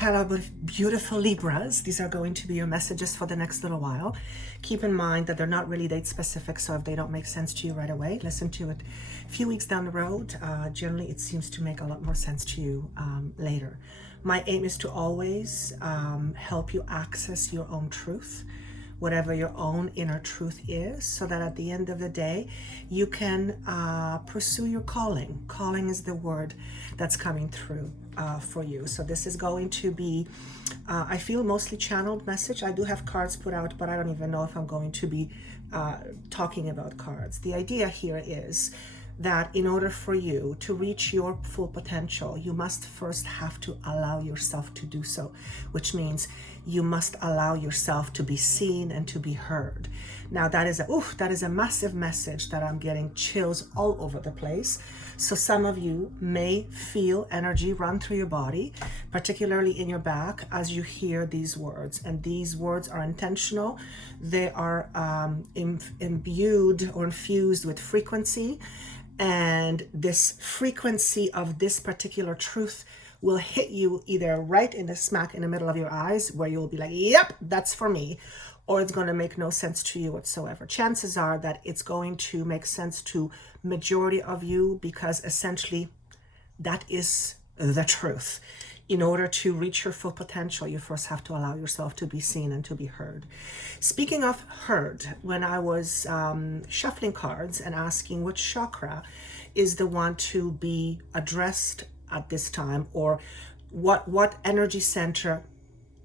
Hello, beautiful Libras. These are going to be your messages for the next little while. Keep in mind that they're not really date specific, so if they don't make sense to you right away, listen to it a few weeks down the road. Generally, it seems to make a lot more sense to you later. My aim is to always help you access your own truth, whatever your own inner truth is, so that at the end of the day, you can pursue your calling. Calling is the word that's coming through for you. So this is going to be, I feel, mostly channeled message. I do have cards put out, but I don't even know if I'm going to be talking about cards. The idea here is that in order for you to reach your full potential, you must first have to allow yourself to do so, which means you must allow yourself to be seen and to be heard. Now that is a massive message that I'm getting chills all over the place. So some of you may feel energy run through your body, particularly in your back, as you hear these words. And these words are intentional. They are imbued or infused with frequency. And this frequency of this particular truth will hit you either right in the smack in the middle of your eyes, where you'll be like, yep, that's for me, or it's going to make no sense to you whatsoever. Chances are that it's going to make sense to majority of you, because essentially that is the truth. In order to reach your full potential, you first have to allow yourself to be seen and to be heard. Speaking of heard, when I was shuffling cards and asking which chakra is the one to be addressed at this time, or what energy center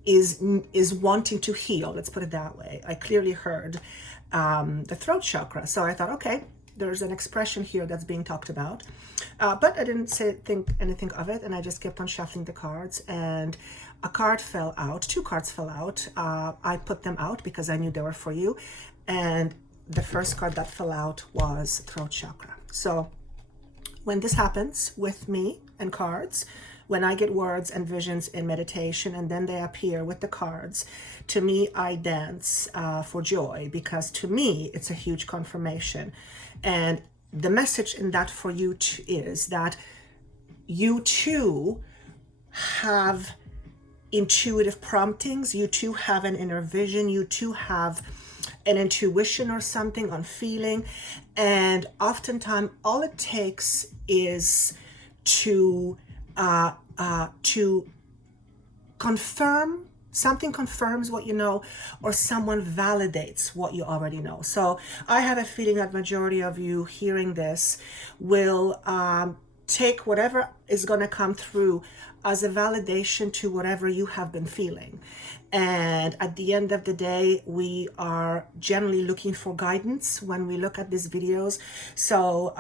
is wanting to heal, let's put it that way, I clearly heard the throat chakra. So I thought, okay, there's an expression here that's being talked about, but I didn't think anything of it, and I just kept on shuffling the cards, and a card fell out. Two cards fell out. I put them out because I knew they were for you, and the first card that fell out was throat chakra. So when this happens with me and cards, when I get words and visions in meditation and then they appear with the cards, to me, I dance for joy, because to me, it's a huge confirmation. And the message in that for you is that you too have intuitive promptings, you too have an inner vision, you too have an intuition or something on feeling. And oftentimes all it takes is to confirm, something confirms what you know, or someone validates what you already know. So I have a feeling that majority of you hearing this will take whatever is going to come through as a validation to whatever you have been feeling. And at the end of the day, we are generally looking for guidance when we look at these videos. So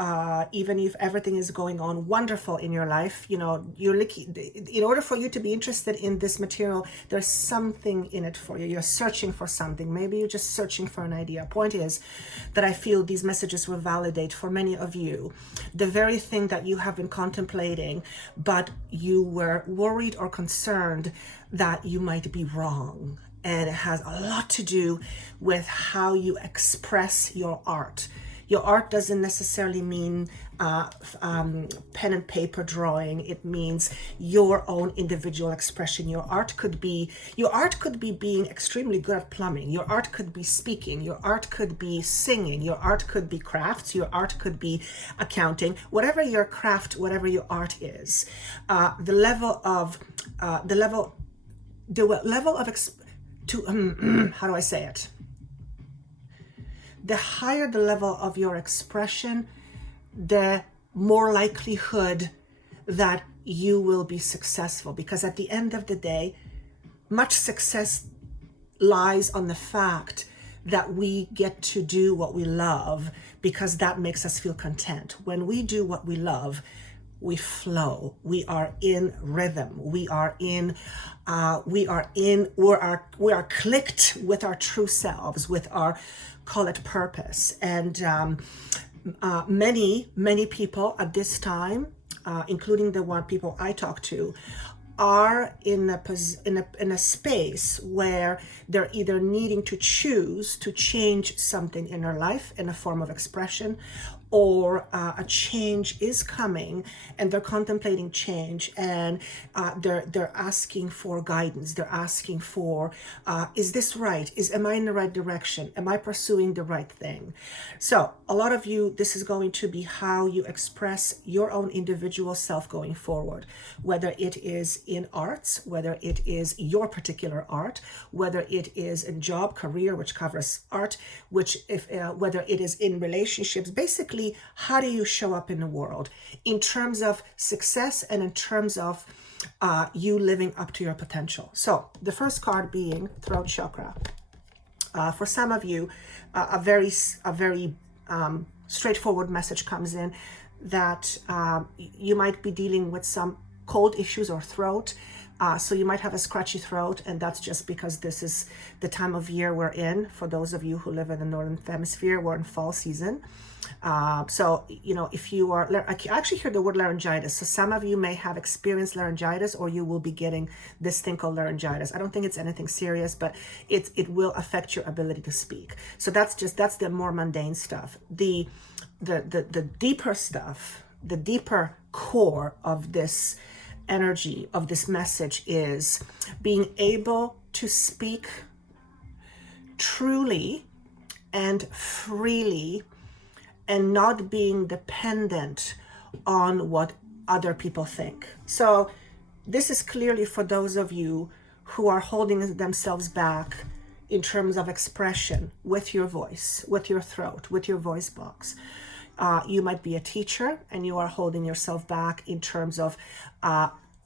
even if everything is going on wonderful in your life, you know, you're looking, in order for you to be interested in this material, there's something in it for you. You're searching for something. Maybe you're just searching for an idea. Point is that I feel these messages will validate for many of you the very thing that you have been contemplating, but you were worried or concerned that you might be wrong. And it has a lot to do with how you express your art. Your art doesn't necessarily mean pen and paper drawing. It means your own individual expression. Your art could be being extremely good at plumbing. Your art could be speaking. Your art could be singing. Your art could be crafts. Your art could be accounting. Whatever your craft, whatever your art is, the level of how do I say it? The higher the level of your expression, the more likelihood that you will be successful. Because at the end of the day, much success lies on the fact that we get to do what we love, because that makes us feel content. When we do what we love, we flow. We are in rhythm. We are clicked with our true selves, with our, call it, purpose. And many people at this time, including the people I talk to, are in a space where they're either needing to choose to change something in their life in a form of expression, or a change is coming and they're contemplating change, and they're asking for guidance. They're asking for, is this right? Am I in the right direction? Am I pursuing the right thing? So a lot of you, this is going to be how you express your own individual self going forward, whether it is in arts, whether it is your particular art, whether it is a job, career, which covers art, whether it is in relationships. Basically, how do you show up in the world in terms of success and in terms of you living up to your potential? So the first card being throat chakra. For some of you, a very straightforward message comes in that you might be dealing with some cold issues or throat. So you might have a scratchy throat, and that's just because this is the time of year we're in. For those of you who live in the Northern Hemisphere, we're in fall season. So, you know, if you are, I actually hear the word laryngitis. So some of you may have experienced laryngitis, or you will be getting this thing called laryngitis. I don't think it's anything serious, but it will affect your ability to speak. So that's the more mundane stuff. The deeper stuff, the deeper core of this energy, of this message, is being able to speak truly and freely, and not being dependent on what other people think. So this is clearly for those of you who are holding themselves back in terms of expression with your voice, with your throat, with your voice box. You might be a teacher and you are holding yourself back in terms of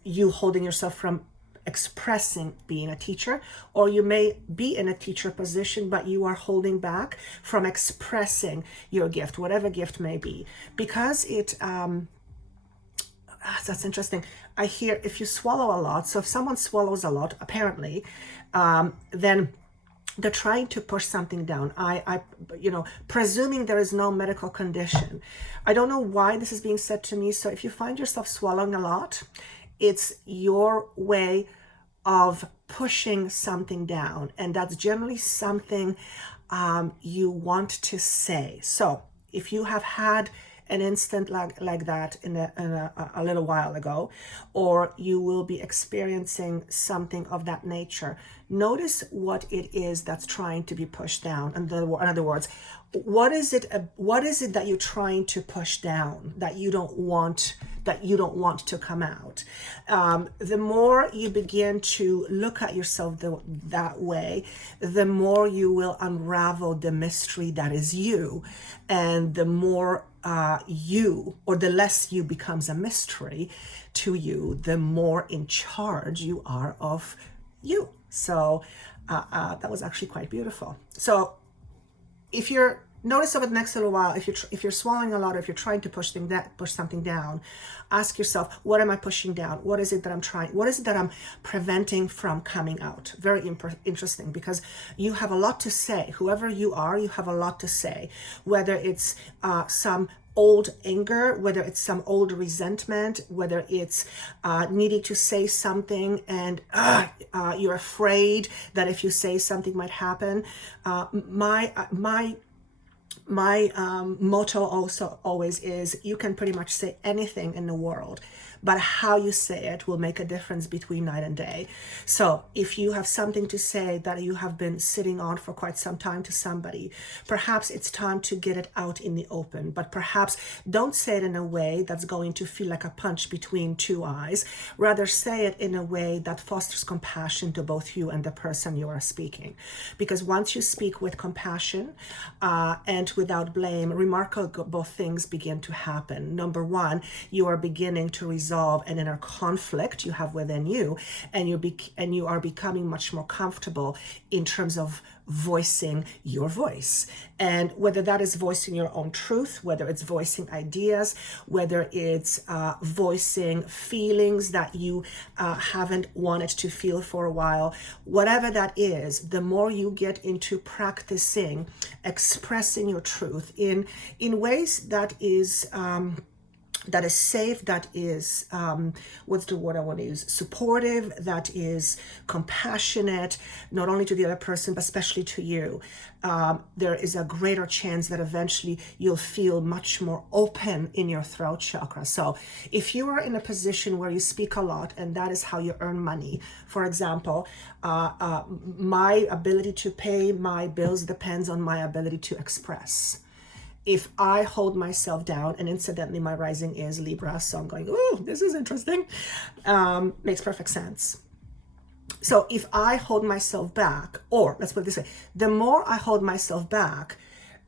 you holding yourself from expressing being a teacher, or you may be in a teacher position, but you are holding back from expressing your gift, whatever gift may be, because that's interesting. I hear if you swallow a lot, so if someone swallows a lot, apparently, then they're trying to push something down. Presuming there is no medical condition. I don't know why this is being said to me. So if you find yourself swallowing a lot, it's your way of pushing something down, and that's generally something you want to say. So if you have had an instant like that in a little while ago, or you will be experiencing something of that nature, notice what it is that's trying to be pushed down. In other words, what is it that you're trying to push down that you don't want to come out? The more you begin to look at yourself that way, the more you will unravel the mystery that is you, and the more the less you becomes a mystery to you, the more in charge you are of you. So that was actually quite beautiful. So if you're notice over the next little while, if you're swallowing a lot, or if you're trying to push something down, ask yourself, what am I pushing down? What is it that I'm trying? What is it that I'm preventing from coming out? Very interesting, because you have a lot to say. Whoever you are, you have a lot to say. Whether it's some old anger, whether it's some old resentment, whether it's needing to say something and you're afraid that if you say something might happen. My motto also always is, you can pretty much say anything in the world, but how you say it will make a difference between night and day. So if you have something to say that you have been sitting on for quite some time to somebody, perhaps it's time to get it out in the open, but perhaps don't say it in a way that's going to feel like a punch between two eyes. Rather, say it in a way that fosters compassion to both you and the person you are speaking. Because once you speak with compassion and without blame, remarkable things begin to happen. Number one, you are beginning to resolve an inner conflict you have within you, and you are becoming much more comfortable in terms of voicing your voice. And whether that is voicing your own truth, whether it's voicing ideas, whether it's voicing feelings that you haven't wanted to feel for a while, whatever that is, the more you get into practicing expressing your truth in ways that is that is safe, that is, what's the word I want to use? Supportive, that is compassionate, not only to the other person, but especially to you. There is a greater chance that eventually you'll feel much more open in your throat chakra. So if you are in a position where you speak a lot and that is how you earn money, for example, my ability to pay my bills depends on my ability to express. If I hold myself down, and incidentally, my rising is Libra, so I'm going, ooh, this is interesting. Makes perfect sense. So if I hold myself back, or let's put it this way, the more I hold myself back,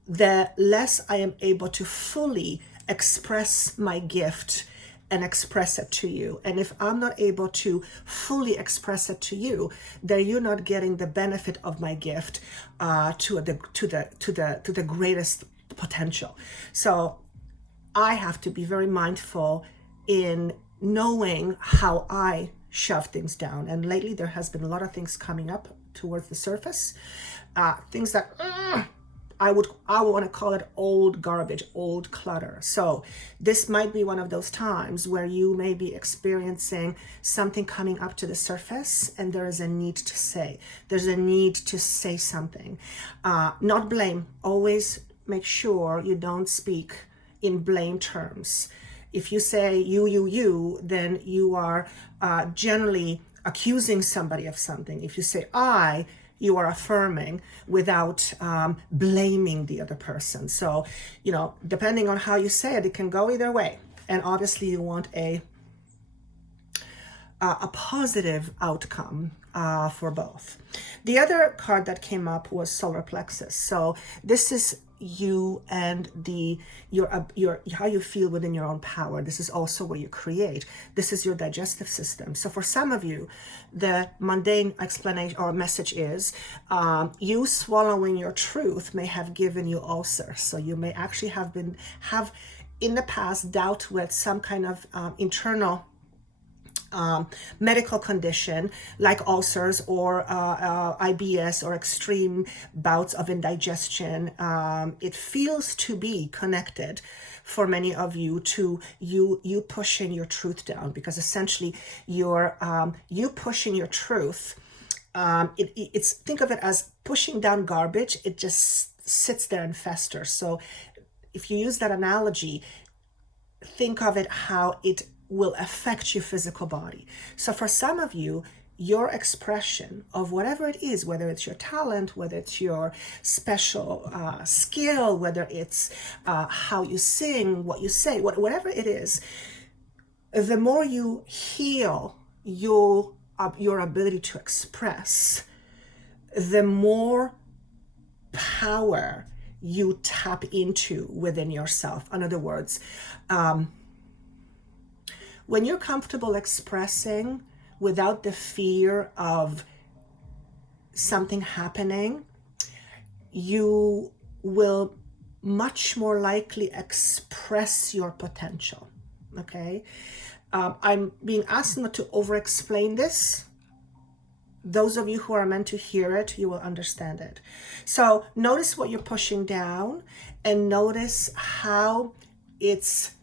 the less I am able to fully express my gift and express it to you. And if I'm not able to fully express it to you, then you're not getting the benefit of my gift to the greatest potential. So I have to be very mindful in knowing how I shove things down. And lately there has been a lot of things coming up towards the surface, things that I want to call it old garbage, old clutter. So this might be one of those times where you may be experiencing something coming up to the surface, and there is a need to say. There's a need to say something. Not blame. Always make sure you don't speak in blame terms. If you say you, then you are generally accusing somebody of something. If you say I, you are affirming without blaming the other person. So, depending on how you say it, it can go either way. And obviously you want a positive outcome for both. The other card that came up was solar plexus. So this is you and your how you feel within your own power. This is also where you create. This is your digestive system. So for some of you, the mundane explanation or message is you swallowing your truth may have given you ulcers. So you may actually have in the past dealt with some kind of internal medical condition like ulcers or IBS or extreme bouts of indigestion. It feels to be connected for many of you to you pushing your truth down, because essentially you pushing your truth. It's think of it as pushing down garbage. It just sits there and festers. So if you use that analogy, think of it how it will affect your physical body. So for some of you, your expression of whatever it is, whether it's your talent, whether it's your special skill, whether it's how you sing, what you say, whatever it is, the more you heal your ability to express, the more power you tap into within yourself. In other words, when you're comfortable expressing without the fear of something happening, you will much more likely express your potential, okay? I'm being asked not to over-explain this. Those of you who are meant to hear it, you will understand it. So notice what you're pushing down and notice how it's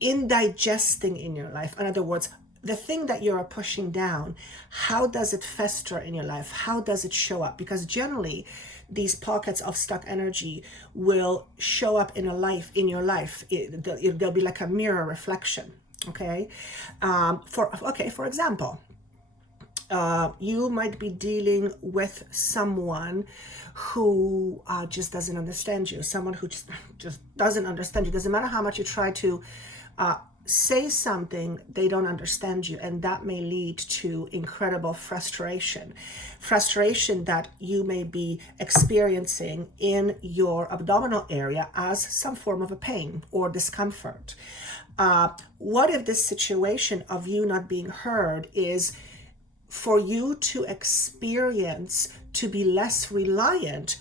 indigesting in your life. In other words, the thing that you're pushing down, how does it fester in your life? How does it show up? Because generally, these pockets of stuck energy will show up in your life. They'll be like a mirror reflection. Okay. For example, you might be dealing with someone who just doesn't understand you. Someone who just doesn't understand you. Doesn't matter how much you try to say something, they don't understand you, and that may lead to incredible frustration that you may be experiencing in your abdominal area as some form of a pain or discomfort. What if this situation of you not being heard is for you to experience to be less reliant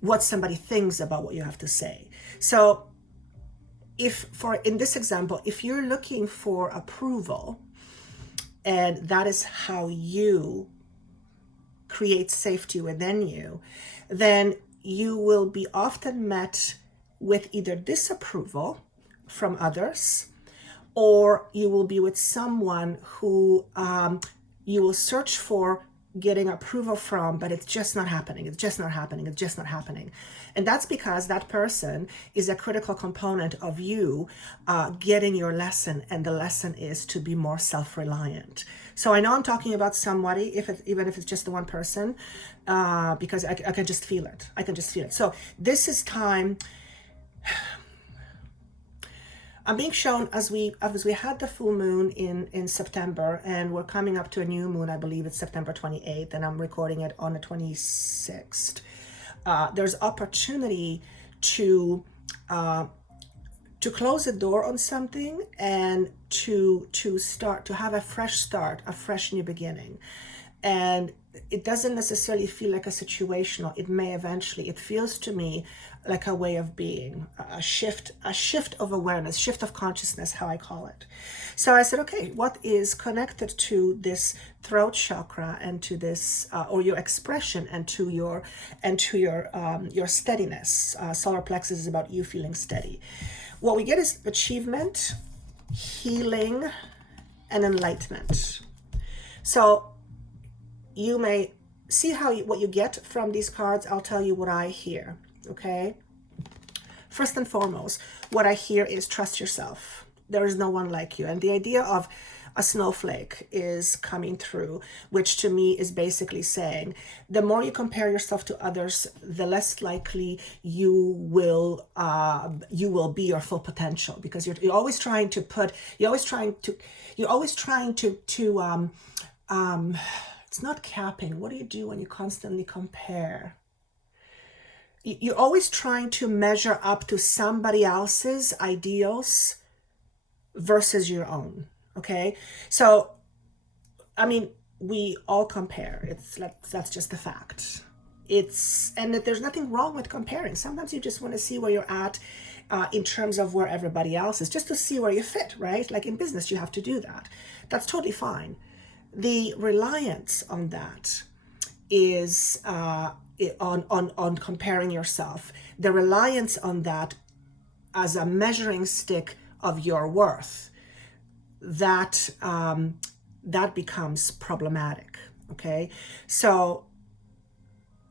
what somebody thinks about what you have to say? So in this example, if you're looking for approval, and that is how you create safety within you, then you will be often met with either disapproval from others, or you will be with someone who you will search for getting approval from, but it's just not happening. It's just not happening. It's just not happening. And that's because that person is a critical component of you getting your lesson. And the lesson is to be more self-reliant. So I know I'm talking about somebody, even if it's just the one person, because I can just feel it. I can just feel it. So this is time. I'm being shown as we had the full moon in September, and we're coming up to a new moon. I believe it's September 28th, and I'm recording it on the 26th. There's opportunity to close the door on something and to start to have a fresh start, a fresh new beginning. And it doesn't necessarily feel like a situational. It may eventually. It feels to me like a way of being, a shift of awareness, shift of consciousness, how I call it. So I said, okay, what is connected to this throat chakra and to this, or your expression, and to your steadiness? Solar plexus is about you feeling steady. What we get is achievement, healing, and enlightenment. So you may see what you get from these cards. I'll tell you what I hear, okay? First and foremost, what I hear is trust yourself. There is no one like you. And the idea of a snowflake is coming through, which to me is basically saying, the more you compare yourself to others, the less likely you will be your full potential, because you're always trying to it's not capping. What do you do when you constantly compare? You're always trying to measure up to somebody else's ideals versus your own. Okay. So, I mean, we all compare. That's just a fact. And that there's nothing wrong with comparing. Sometimes you just want to see where you're at in terms of where everybody else is, just to see where you fit, right? Like in business, you have to do that. That's totally fine. The reliance on that is on comparing yourself. The reliance on that as a measuring stick of your worth, that becomes problematic. Okay, so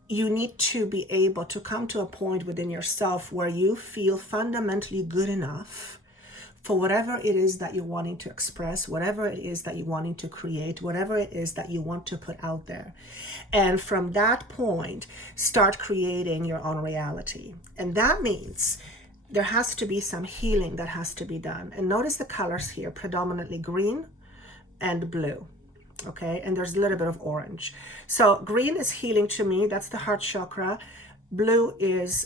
you need to be able to come to a point within yourself where you feel fundamentally good enough for whatever it is that you're wanting to express, whatever it is that you're wanting to create, whatever it is that you want to put out there. And from that point, start creating your own reality. And that means there has to be some healing that has to be done. And notice the colors here, predominantly green and blue. Okay, and there's a little bit of orange. So green is healing to me. That's the heart chakra. Blue is,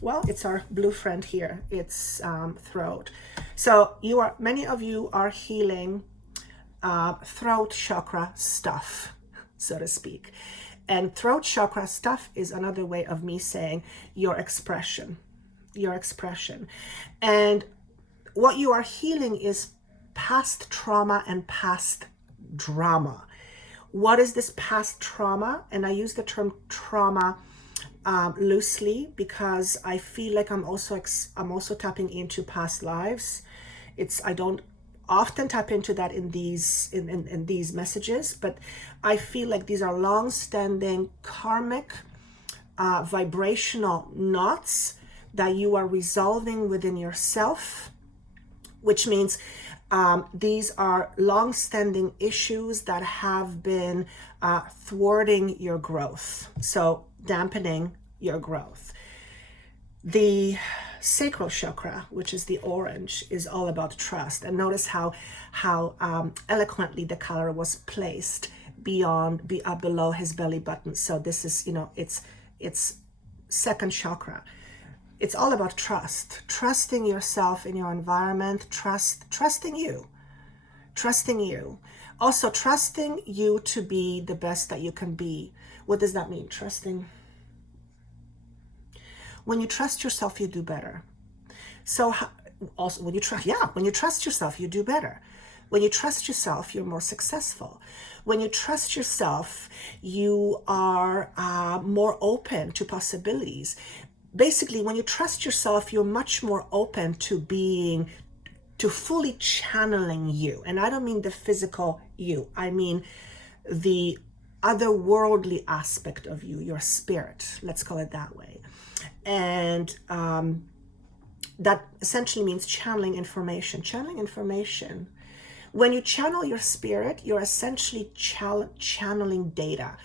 well, it's our blue friend here. It's throat. So many of you are healing throat chakra stuff, so to speak. And throat chakra stuff is another way of me saying your expression. And what you are healing is past trauma and past drama. What is this past trauma? And I use the term trauma loosely because I feel like I'm also tapping into past lives. I don't often tap into that in these messages, but I feel like these are long-standing karmic vibrational knots that you are resolving within yourself, which means these are long-standing issues that have been thwarting your growth, so dampening your growth. The Sacral Chakra, which is the orange, is all about trust. And notice how eloquently the color was placed below his belly button. So this is, it's second chakra. It's all about trust, trusting yourself in your environment, trusting you. Also trusting you to be the best that you can be. What does that mean? Trusting. When you trust yourself, you do better. So also when you trust yourself, you do better. When you trust yourself, you're more successful. When you trust yourself, you are more open to possibilities. basically, when you trust yourself, you're much more open to fully channeling you. And I don't mean the physical you. I mean the otherworldly aspect of you, your spirit, let's call it that way. And that essentially means channeling information. Channeling information. When you channel your spirit, you're essentially channeling data.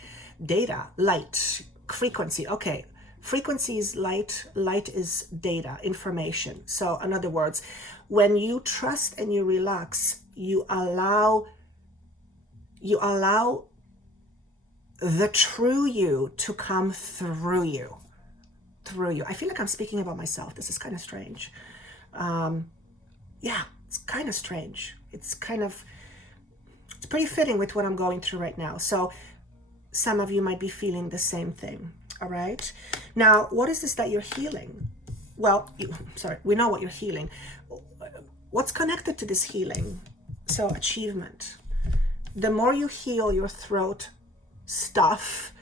Data, light, frequency. Okay, frequency is light, light is data, information. So in other words, when you trust and you relax, you allow the true you to come through you. I feel like I'm speaking about myself. This is kind of strange. Yeah, it's kind of strange. It's pretty fitting with what I'm going through right now. So some of you might be feeling the same thing. All right. Now, what is this that you're healing? Well, we know what you're healing. What's connected to this healing? So achievement. The more you heal your throat stuff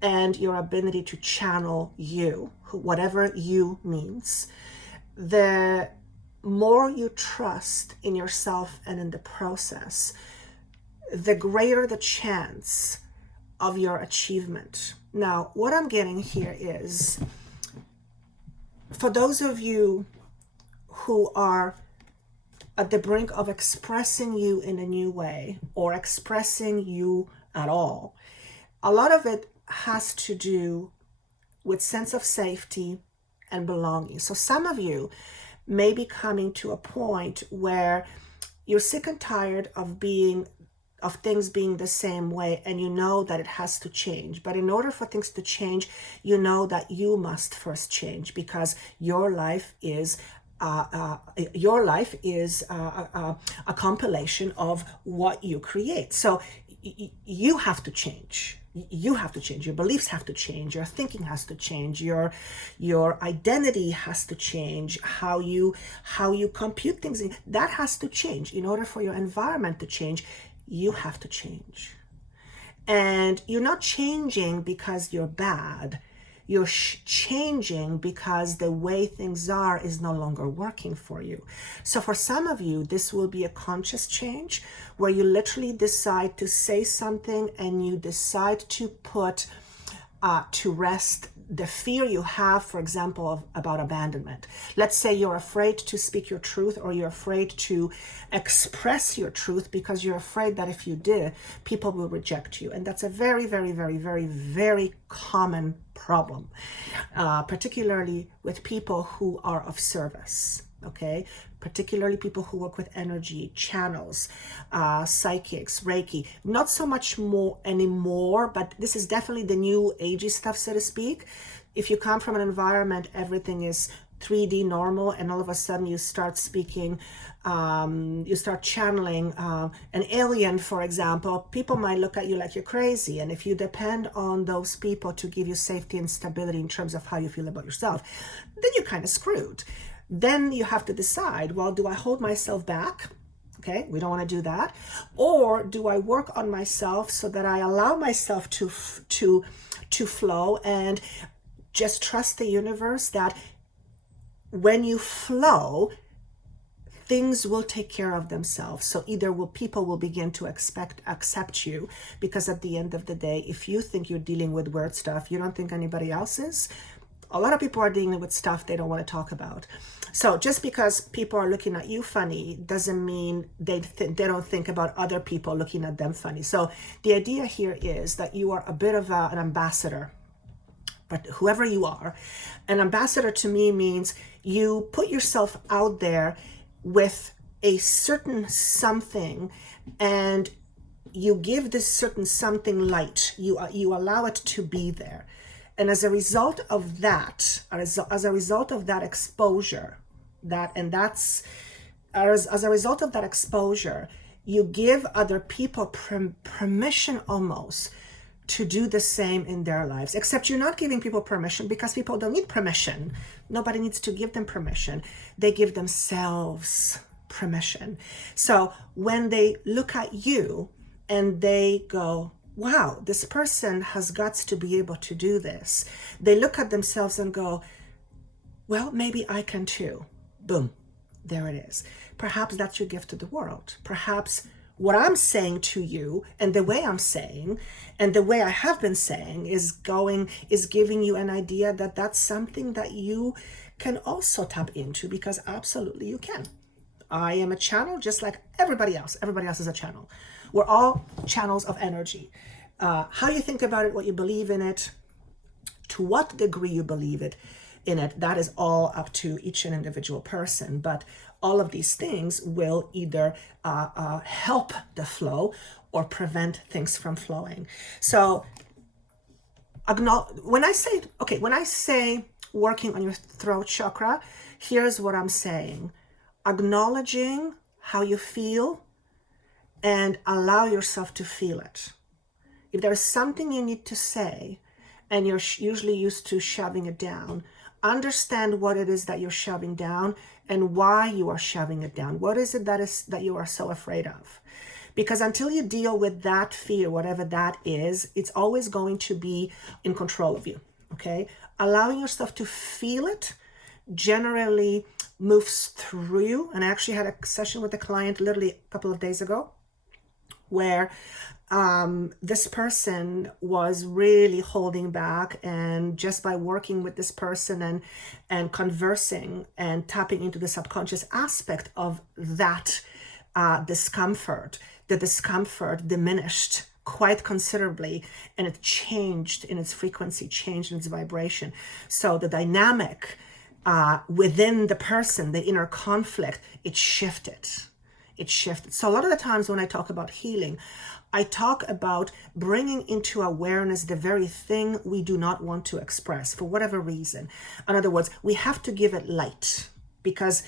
and your ability to channel you, whatever you means, the more you trust in yourself and in the process, the greater the chance of your achievement. Now, what I'm getting here is, for those of you who are at the brink of expressing you in a new way or expressing you at all, a lot of it has to do with sense of safety and belonging. So some of you may be coming to a point where you're sick and tired of things being the same way, and you know that it has to change. But in order for things to change, you know that you must first change, because your life is a compilation of what you create. So you have to change. You have to change. Your beliefs have to change. Your thinking has to change. Your identity has to change. How you compute things, that has to change. In order for your environment to change, you have to change. And you're not changing because you're bad. You're changing because the way things are is no longer working for you. So for some of you, this will be a conscious change where you literally decide to say something and you decide to put to rest the fear you have, for example, about abandonment. Let's say you're afraid to speak your truth, or you're afraid to express your truth because you're afraid that if you did, people will reject you. And that's a very, very, very, very, very common problem, particularly with people who are of service, okay? Particularly people who work with energy, channels, psychics, Reiki. Not so much more anymore, but this is definitely the new agey stuff, so to speak. If you come from an environment, everything is 3D normal, and all of a sudden you start speaking, you start channeling an alien, for example, people might look at you like you're crazy. And if you depend on those people to give you safety and stability in terms of how you feel about yourself, then you're kind of screwed. Then you have to decide, well, do I hold myself back? Okay, we don't want to do that. Or do I work on myself so that I allow myself to flow and just trust the universe that when you flow, things will take care of themselves. So either people will begin to accept you, because at the end of the day, if you think you're dealing with weird stuff, you don't think anybody else is. A lot of people are dealing with stuff they don't want to talk about. So just because people are looking at you funny doesn't mean they don't think about other people looking at them funny. So the idea here is that you are a bit of an ambassador. But whoever you are, an ambassador to me means you put yourself out there with a certain something, and you give this certain something light. You allow it to be there. And as a result of that, as a result of that exposure, you give other people permission almost to do the same in their lives. Except you're not giving people permission, because people don't need permission. Nobody needs to give them permission. They give themselves permission. So when they look at you and they go, wow, this person has guts to be able to do this, they look at themselves and go, well, maybe I can too. Boom, there it is. Perhaps that's your gift to the world. Perhaps what I'm saying to you and the way I'm saying and the way I have been saying is giving you an idea that that's something that you can also tap into, because absolutely you can. I am a channel just like everybody else. Everybody else is a channel. We're all channels of energy. How you think about it, what you believe in it, to what degree you believe in it, that is all up to each and individual person. But all of these things will either help the flow or prevent things from flowing. So when I say working on your throat chakra, here's what I'm saying. Acknowledging how you feel and allow yourself to feel it. If there is something you need to say and you're usually used to shoving it down, understand what it is that you're shoving down and why you are shoving it down. What is it that you are so afraid of? Because until you deal with that fear, whatever that is, it's always going to be in control of you, okay? Allowing yourself to feel it generally moves through you. And I actually had a session with a client literally a couple of days ago where this person was really holding back, and just by working with this person and conversing and tapping into the subconscious aspect of that discomfort, the discomfort diminished quite considerably, and it changed in its frequency, changed in its vibration. So the dynamic within the person, the inner conflict, it shifted. So a lot of the times when I talk about healing, I talk about bringing into awareness the very thing we do not want to express for whatever reason. In other words, we have to give it light, because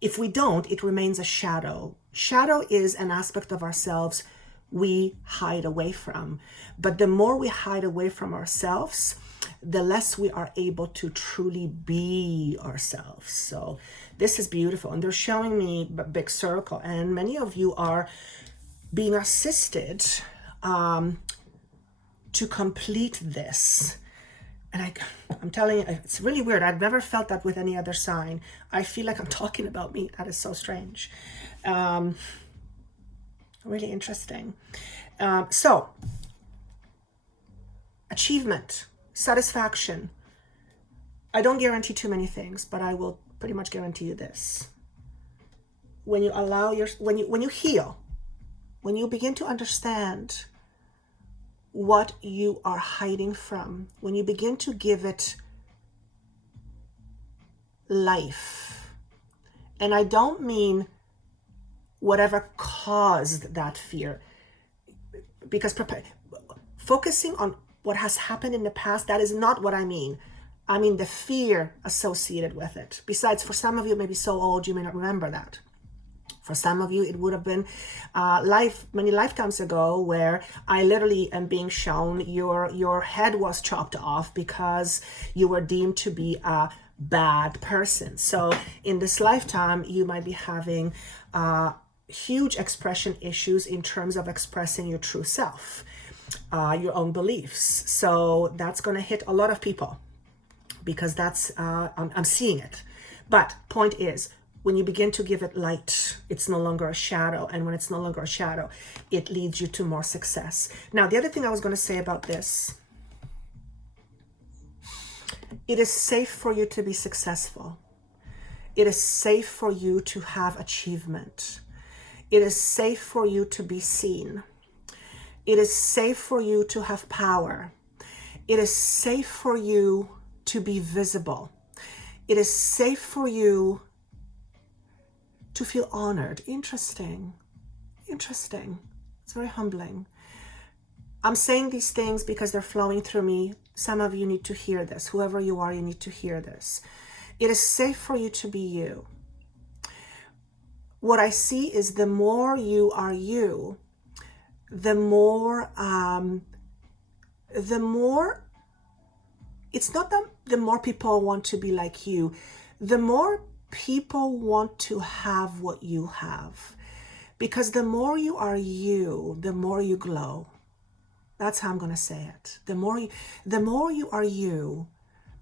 if we don't, it remains a shadow. Shadow is an aspect of ourselves we hide away from. But the more we hide away from ourselves, the less we are able to truly be ourselves. So this is beautiful. And they're showing me a big circle. And many of you are being assisted to complete this. And I'm telling you, it's really weird. I've never felt that with any other sign. I feel like I'm talking about me. That is so strange. Really interesting. So, achievement, satisfaction. I don't guarantee too many things, but I will pretty much guarantee you this. When you allow when you heal, when you begin to understand what you are hiding from, when you begin to give it life, and I don't mean whatever caused that fear, because focusing on what has happened in the past, that is not what I mean. I mean the fear associated with it. Besides, for some of you, it may be so old you may not remember that. For some of you, it would have been many lifetimes ago, where I literally am being shown your head was chopped off because you were deemed to be a bad person. So in this lifetime, you might be having huge expression issues in terms of expressing your true self, your own beliefs. So that's going to hit a lot of people, because that's I'm seeing it. But point is, when you begin to give it light, it's no longer a shadow. And when it's no longer a shadow, it leads you to more success. Now, the other thing I was going to say about this, it is safe for you to be successful. It is safe for you to have achievement. It is safe for you to be seen. It is safe for you to have power. It is safe for you to be visible. It is safe for you to feel honored. Interesting. It's very humbling. I'm saying these things because they're flowing through me. Some of you need to hear this. Whoever you are, you need to hear this. It is safe for you to be you. What I see is the more you are you, the more it's not that the more people want to be like you, the more people want to have what you have. Because the more you are you, the more you glow. That's how I'm going to say it. The more you are you,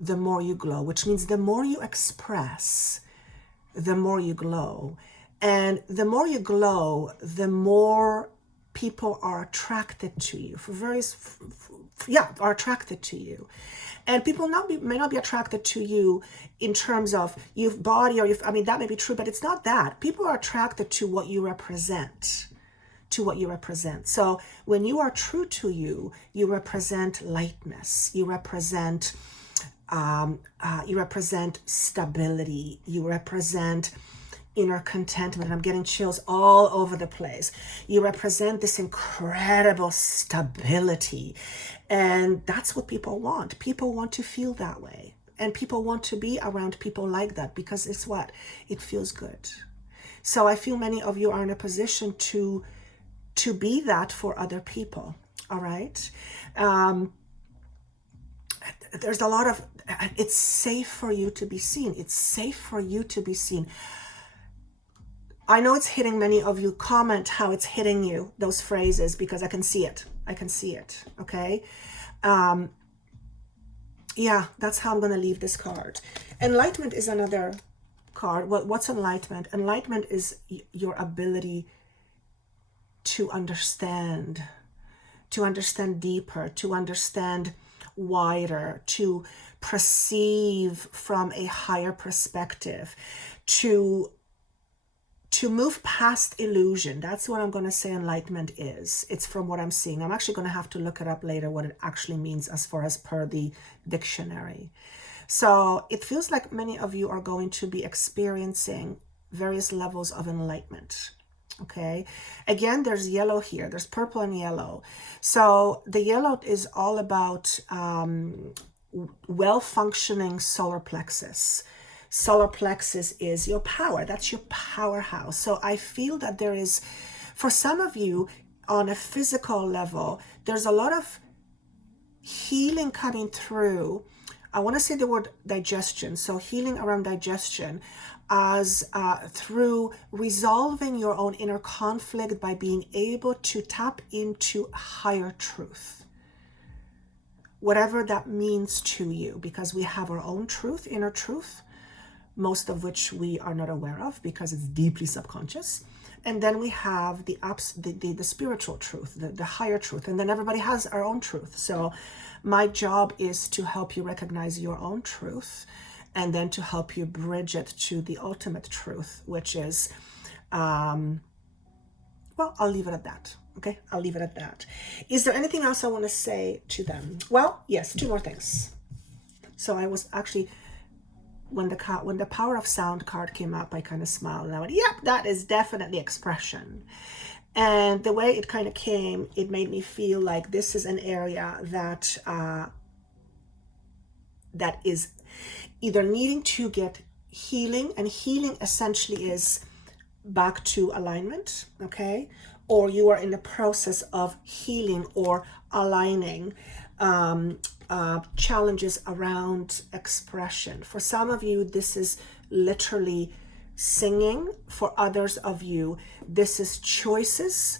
the more you glow, which means the more you express, the more you glow. And the more you glow, the more people are attracted to you are attracted to you. And people may not be attracted to you in terms of your body that may be true, but it's not that. People are attracted to what you represent, So when you are true to you, you represent lightness, you represent stability, you represent inner contentment. I'm getting chills all over the place. You represent this incredible stability. And that's what people want. People want to feel that way. And people want to be around people like that because it's what? It feels good. So I feel many of you are in a position to be that for other people. All right. There's a lot of, it's safe for you to be seen. It's safe for you to be seen. I know it's hitting many of you. Comment how it's hitting you, those phrases, because I can see it. Okay. Yeah, that's how I'm going to leave this card. Enlightenment is another card. What's enlightenment? Enlightenment is your ability to understand deeper, to understand wider, to perceive from a higher perspective, to move past illusion. That's what I'm going to say enlightenment is. It's from what I'm seeing. I'm actually going to have to look it up later, what it actually means as far as per the dictionary. So it feels like many of you are going to be experiencing various levels of enlightenment. Okay. Again, there's yellow here. There's purple and yellow. So the yellow is all about well-functioning solar plexus. Solar plexus is your power. That's your powerhouse. So I feel that there is, for some of you on a physical level, there's a lot of healing coming through. I want to say the word digestion. So healing around digestion as through resolving your own inner conflict by being able to tap into higher truth. Whatever that means to you, because we have our own truth, inner truth, most of which we are not aware of because it's deeply subconscious. And then we have the spiritual truth, the higher truth. And then everybody has our own truth. So my job is to help you recognize your own truth and then to help you bridge it to the ultimate truth, which is, well, I'll leave it at that. Okay, I'll leave it at that. Is there anything else I want to say to them? Well, yes, two more things. So I was actually, when the power of sound card came up, I kind of smiled and I went, yep, that is definitely expression. And the way it kind of came, it made me feel like this is an area that that is either needing to get healing, and healing essentially is back to alignment, okay? Or you are in the process of healing or aligning challenges around expression. For some of you, this is literally singing. For others of you, this is choices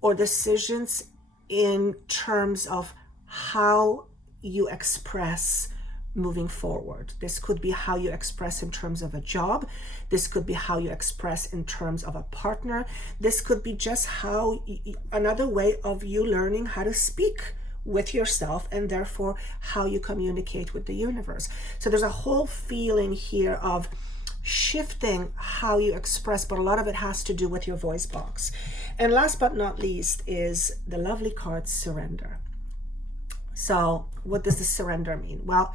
or decisions in terms of how you express moving forward. This could be how you express in terms of a job. This could be how you express in terms of a partner. This could be just how another way of you learning how to speak with yourself and therefore how you communicate with the universe. So there's a whole feeling here of shifting how you express, but a lot of it has to do with your voice box. And last but not least is the lovely card surrender. So what does the surrender mean? Well,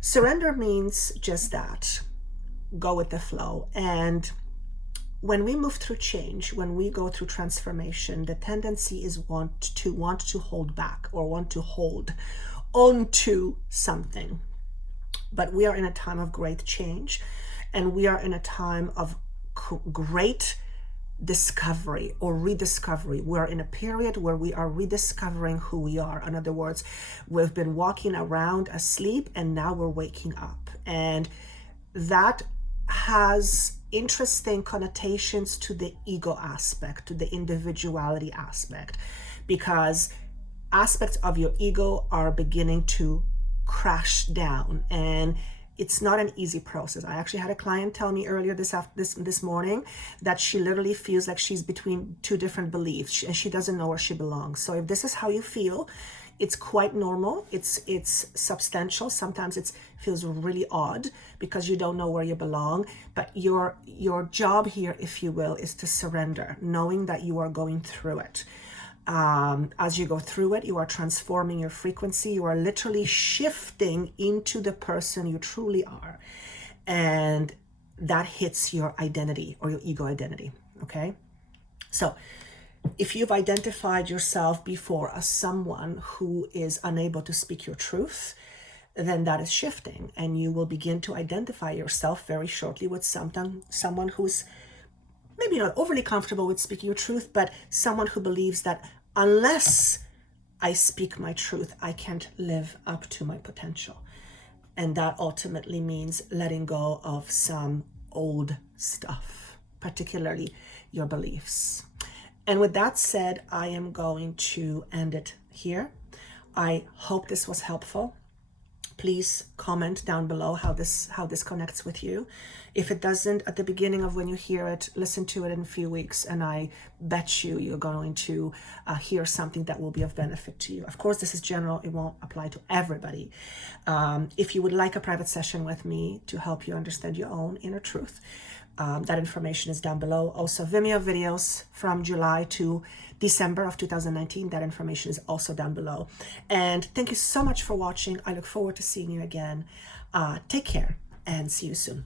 surrender means just that. Go with the flow. And when we move through change, when we go through transformation, the tendency is want to hold back or want to hold onto something. But we are in a time of great change, and we are in a time of great discovery or rediscovery. We're in a period where we are rediscovering who we are. In other words, we've been walking around asleep and now we're waking up. And that has interesting connotations to the ego aspect, to the individuality aspect, because aspects of your ego are beginning to crash down. And it's not an easy process. I actually had a client tell me earlier this morning that she literally feels like she's between two different beliefs and she doesn't know where she belongs. So if this is how you feel, it's quite normal. It's substantial. Sometimes it feels really odd because you don't know where you belong. But your job here, if you will, is to surrender, knowing that you are going through it. As you go through it, you are transforming your frequency. You are literally shifting into the person you truly are. And that hits your identity or your ego identity, okay? So if you've identified yourself before as someone who is unable to speak your truth, then that is shifting. And you will begin to identify yourself very shortly with someone who's maybe not overly comfortable with speaking your truth, but someone who believes that unless I speak my truth, I can't live up to my potential. And that ultimately means letting go of some old stuff, particularly your beliefs. And with that said, I am going to end it here. I hope this was helpful. Please comment down below how this connects with you. If it doesn't, at the beginning of when you hear it, listen to it in a few weeks, and I bet you're going to hear something that will be of benefit to you. Of course, this is general. It won't apply to everybody. If you would like a private session with me to help you understand your own inner truth, that information is down below. Also, Vimeo videos from July to December of 2019. That information is also down below. And thank you so much for watching. I look forward to seeing you again. Take care and see you soon.